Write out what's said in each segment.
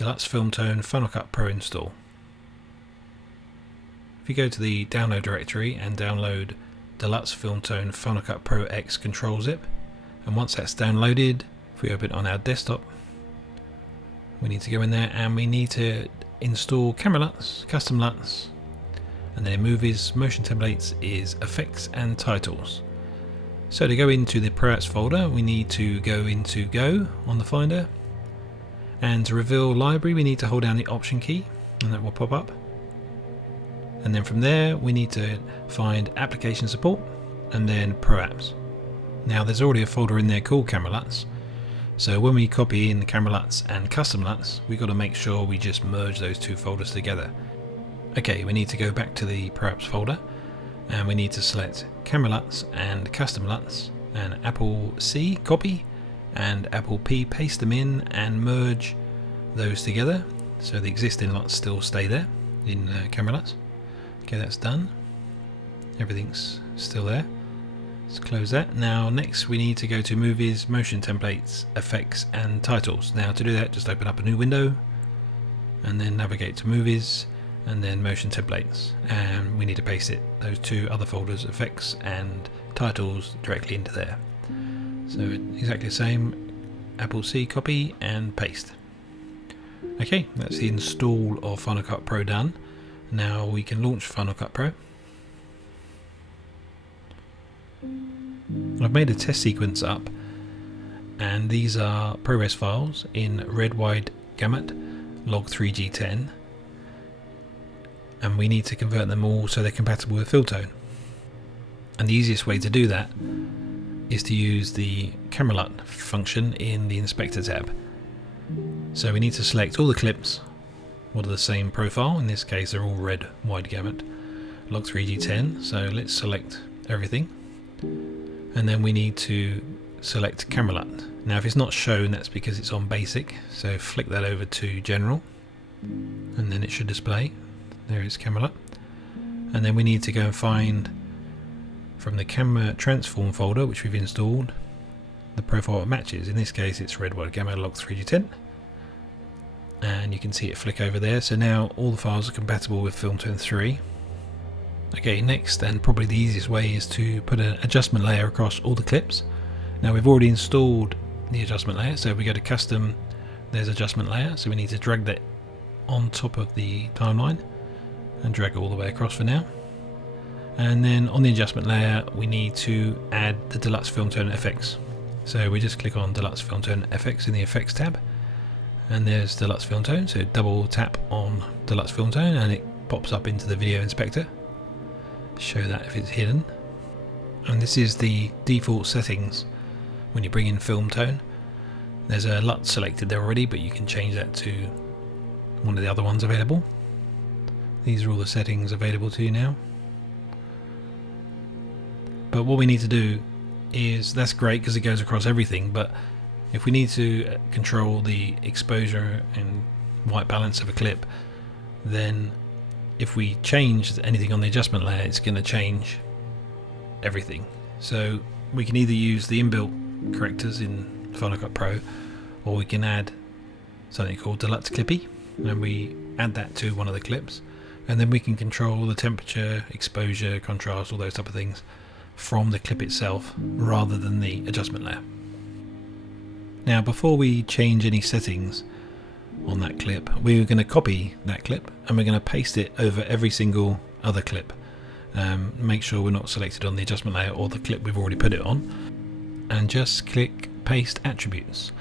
Deluts Filmtone Final Cut Pro install. If you go to the download directory and download Deluts Filmtone Final Cut Pro X control zip, and once that's downloaded, if we open it on our desktop, we need to go in there and we need to install camera LUTs, custom LUTs, and then in movies, motion templates is effects and titles. So to go into the Pro Apps folder, we need to go into Go on the Finder, and to reveal library we need to hold down the Option key and that will pop up, and then from there we need to find Application Support and then Pro Apps. Now there's already a folder in there called Camera LUTs, so when we copy in the Camera LUTs and Custom LUTs, we've got to make sure we just merge those two folders together. Okay, we need to go back to the Pro Apps folder and we need to select Camera LUTs and Custom LUTs, and Apple C copy and Apple P paste them in and merge those together so the existing LUTs still stay there in Camera LUTs. Okay, that's done. Everything's still there. Let's close that. Now next we need to go to Movies, Motion Templates, Effects and Titles. Now to do that, just open up a new window and then navigate to Movies and then Motion Templates, and we need to paste those two other folders, Effects and Titles, directly into there. So exactly the same, Apple C copy and paste. Okay, that's the install of Final Cut Pro done. Now we can launch Final Cut Pro. I've made a test sequence up, and these are ProRes files in red wide gamut log3g10, and we need to convert them all so they're compatible with Filmtone. And the easiest way to do that is to use the Camera LUT function in the Inspector tab. So we need to select all the clips what are the same profile. In this case they're all red wide gamut log3g10, so let's select everything, and then we need to select Camera LUT. Now if it's not shown, that's because it's on basic, so flick that over to general and then it should display. There is Camera LUT, and then we need to go and find from the camera transform folder which we've installed the profile that matches. In this case it's red wide gamut log3g10, and you can see it flick over there. So now all the files are compatible with Filmtone 3. Okay, next and probably the easiest way is to put an adjustment layer across all the clips. Now we've already installed the adjustment layer, so if we go to custom, there's adjustment layer, so we need to drag that on top of the timeline and drag it all the way across for now. And then on the adjustment layer we need to add the Deluts Filmtone effects. So we just click on Deluts Filmtone effects in the effects tab, and there's Deluts Filmtone, so double tap on Deluts Filmtone and it pops up into the video inspector. Show that if it's hidden. And this is the default settings when you bring in Filmtone. There's a LUT selected there already, but you can change that to one of the other ones available. These are all the settings available to you now. But what we need to do is, that's great because it goes across everything, but if we need to control the exposure and white balance of a clip, then if we change anything on the adjustment layer, it's going to change everything. So we can either use the inbuilt correctors in Final Cut Pro, or we can add something called Deluts Clippy, and we add that to one of the clips, and then we can control the temperature, exposure, contrast, all those type of things from the clip itself rather than the adjustment layer. Now before we change any settings on that clip, we're going to copy that clip and we're going to paste it over every single other clip. Make sure we're not selected on the adjustment layer or the clip we've already put it on, and just click paste attributes.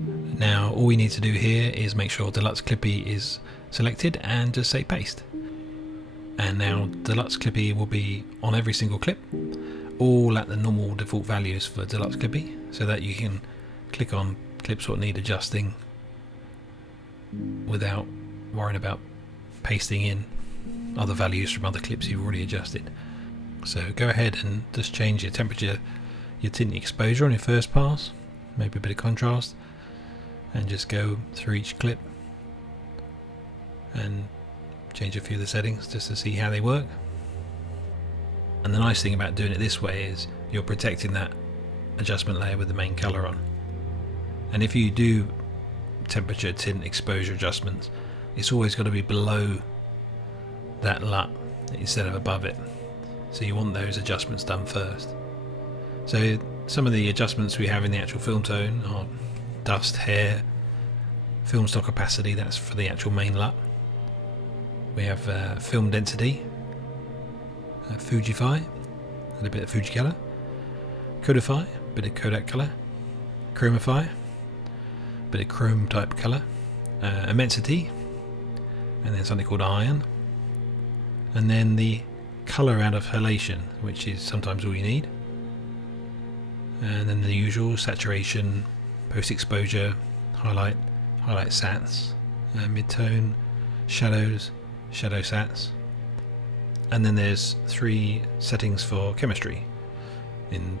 Now all we need to do here is make sure Deluts Clippy is selected and just say paste. And now Deluts Clippy will be on every single clip, all at the normal default values for Deluts Clippy, so that you can click on clips that need adjusting without worrying about pasting in other values from other clips you've already adjusted. So go ahead and just change your temperature, your tint exposure on your first pass, maybe a bit of contrast, and just go through each clip and change a few of the settings just to see how they work. And the nice thing about doing it this way is you're protecting that adjustment layer with the main colour on. And if you do temperature, tint, exposure adjustments, it's always got to be below that LUT instead of above it. So you want those adjustments done first. So some of the adjustments we have in the actual Filmtone are dust, hair, film stock opacity, that's for the actual main LUT. We have film density, Fujify, and a bit of Fuji color, Codify, a bit of Kodak color, Chromify, a bit of chrome type color, immensity, and then something called iron, and then the color out of halation, which is sometimes all you need, and then the usual saturation, post exposure, highlight sats, mid-tone, shadows, shadow sats, and then there's 3 settings for chemistry in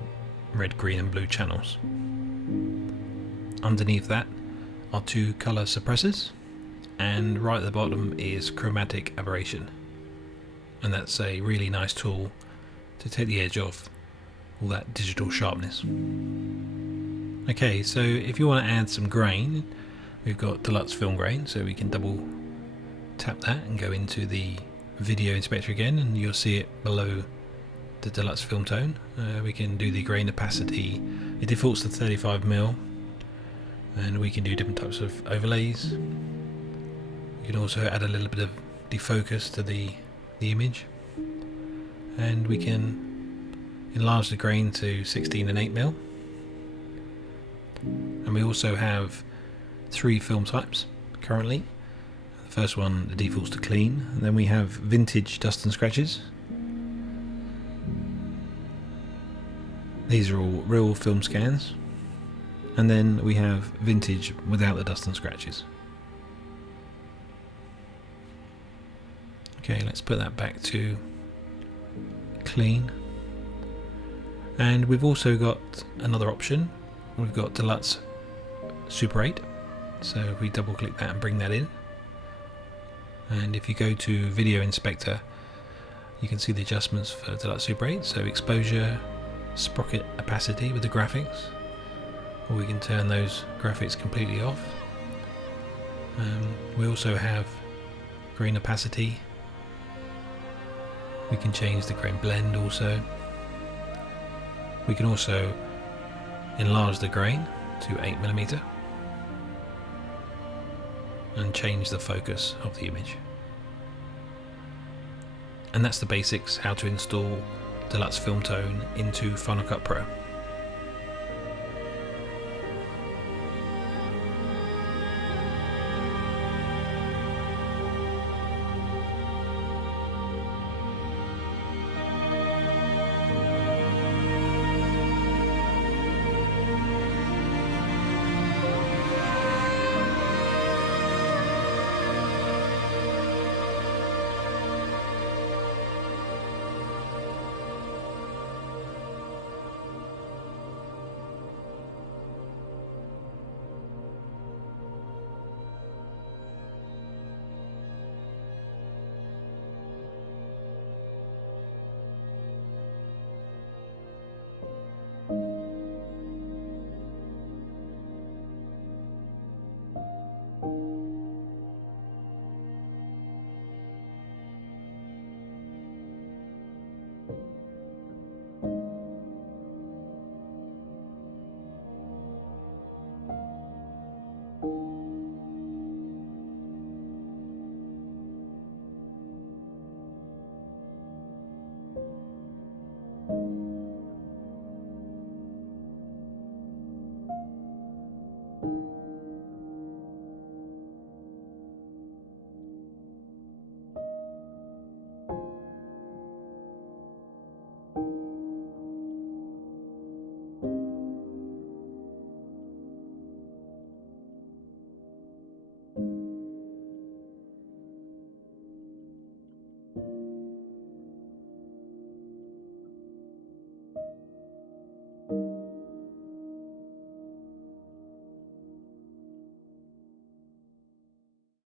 red, green and blue channels. Underneath that are 2 color suppressors, and right at the bottom is chromatic aberration, and that's a really nice tool to take the edge off all that digital sharpness. Okay, so if you want to add some grain, we've got Deluts film grain, so we can double tap that and go into the video inspector again, and you'll see it below the Deluts Filmtone. We can do the grain opacity. It defaults to 35mm, and we can do different types of overlays. You can also add a little bit of defocus to the image, and we can enlarge the grain to 16 and 8mm. And we also have 3 film types currently. The first one, the defaults to clean, and then we have vintage dust and scratches. These are all real film scans, and then we have vintage without the dust and scratches. Okay, let's put that back to clean. And we've also got another option. We've got Deluts Super 8. So if we double click that and bring that in, and if you go to Video Inspector, you can see the adjustments for Deluts Super 8. So exposure, sprocket opacity with the graphics, or we can turn those graphics completely off. We also have grain opacity. We can change the grain blend also. We can also enlarge the grain to 8mm and change the focus of the image. And that's the basics, how to install Deluts Filmtone into Final Cut Pro.